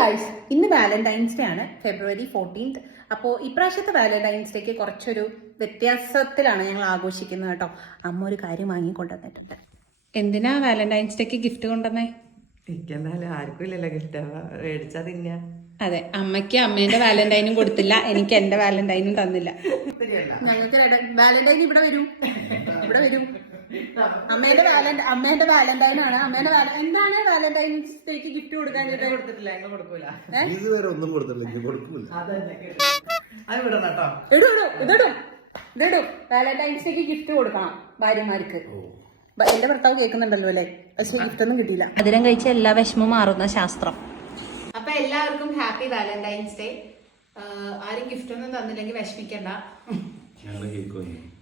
Guys, ഇന്ന് Valentine's day ആണ്, February 14th. അപ്പോൾ ഇപ്രാവശ്യത്തെ വാലന്റൈൻസ് ഡേക്ക് കുറച്ചൊരു വ്യത്യാസത്തിലാണ് ഞങ്ങൾ ആഘോഷിക്കുന്നത് കേട്ടോ. അമ്മ ഒരു കാര്യം വാങ്ങിക്കൊണ്ടുവന്നിട്ടുണ്ട്. എന്തിനാ വാലന്റൈൻസ് ഡേക്ക് ഗിഫ്റ്റ് കൊണ്ടുവന്നേ? എനിക്കെന്തായാലും ആർക്കും ഇല്ലല്ലോ ഗിഫ്റ്റ് മേടിച്ചാ തിന്നാ. അതെ, അമ്മയ്ക്ക് അമ്മേന്റെ വാലന്റൈനും കൊടുത്തില്ല, എനിക്ക് എന്റെ വാലന്റൈനും തന്നില്ല. ഞങ്ങൾക്ക് വാലന്റൈൻ ഇവിടെ വരും. അമ്മേന്റെ വാലന്റൈനാണ്. എന്താണ് വാലന്റൈൻസ് ഡേക്ക് ഗിഫ്റ്റ് കൊടുക്കാൻ? കൊടുത്തിട്ടില്ല, ഞങ്ങൾ കൊടുക്കൂല. ഇതുവരെ ഒന്നും കൊടുത്തില്ല. ഇതിടും. വാലന്റൈൻസ് ഡേക്ക് ഗിഫ്റ്റ് കൊടുക്കണം ഭാര്യമാർക്ക്. എന്റെ ഭർത്താവ് കേൾക്കുന്നുണ്ടല്ലോ അല്ലേ? പക്ഷെ ഗിഫ്റ്റ് ഒന്നും കിട്ടിയില്ല. മധുരം കഴിച്ച എല്ലാ വിഷമവും മാറുന്ന ശാസ്ത്രം. അപ്പൊ എല്ലാവർക്കും ഹാപ്പി വാലന്റൈൻസ് ഡേ. ആരും ഗിഫ്റ്റ് ഒന്നും തന്നില്ലെങ്കിൽ വിഷമിക്കണ്ട.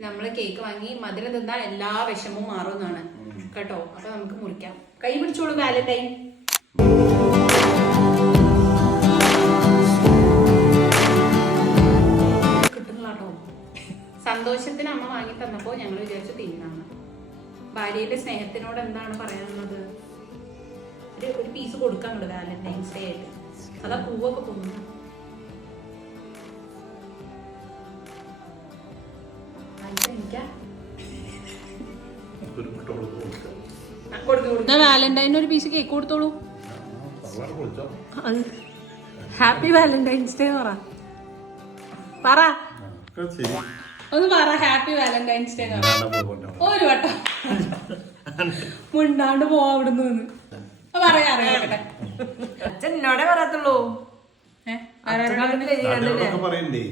നമ്മള് കേക്ക് വാങ്ങി മധുരം തിന്നാ എല്ലാ വിഷമവും മാറുമെന്നാണ് കേട്ടോ. അപ്പൊ നമുക്ക് മുറിക്കാം. കൈ പിടിച്ചോളൂ വാലന്റൈൻ. കിട്ടുന്നില്ലാട്ടോ. സന്തോഷത്തിന് അമ്മ വാങ്ങി തന്നപ്പോ ഞങ്ങൾ വിചാരിച്ചു തിന്നാണ്. ഭാര്യയുടെ സ്നേഹത്തിനോട് എന്താണ് പറയാനുള്ളത്? ഒരു പീസ് കൊടുക്കാനുണ്ട് വാലന്റൈൻസ് ഡേ ആയിട്ട്. അതാ പൂവൊക്കെ പോകുന്നു. വാലന്റൈൻ ഒരു പീസ് കേക്ക് കൊടുത്തോളൂ. ഹാപ്പി വാലന്റൈൻസ് ഡേ പറ ഒന്ന് പറ. ഹാപ്പി വാലന്റൈൻസ് ഡേ ഒരു വട്ടം മുണ്ടാണ്ട് പോവാ അവിടുന്ന് പറയാറിയാട്ടെ. അച്ഛൻ എന്നോടേ പറയത്തുള്ളൂ. പറയണ്ടേ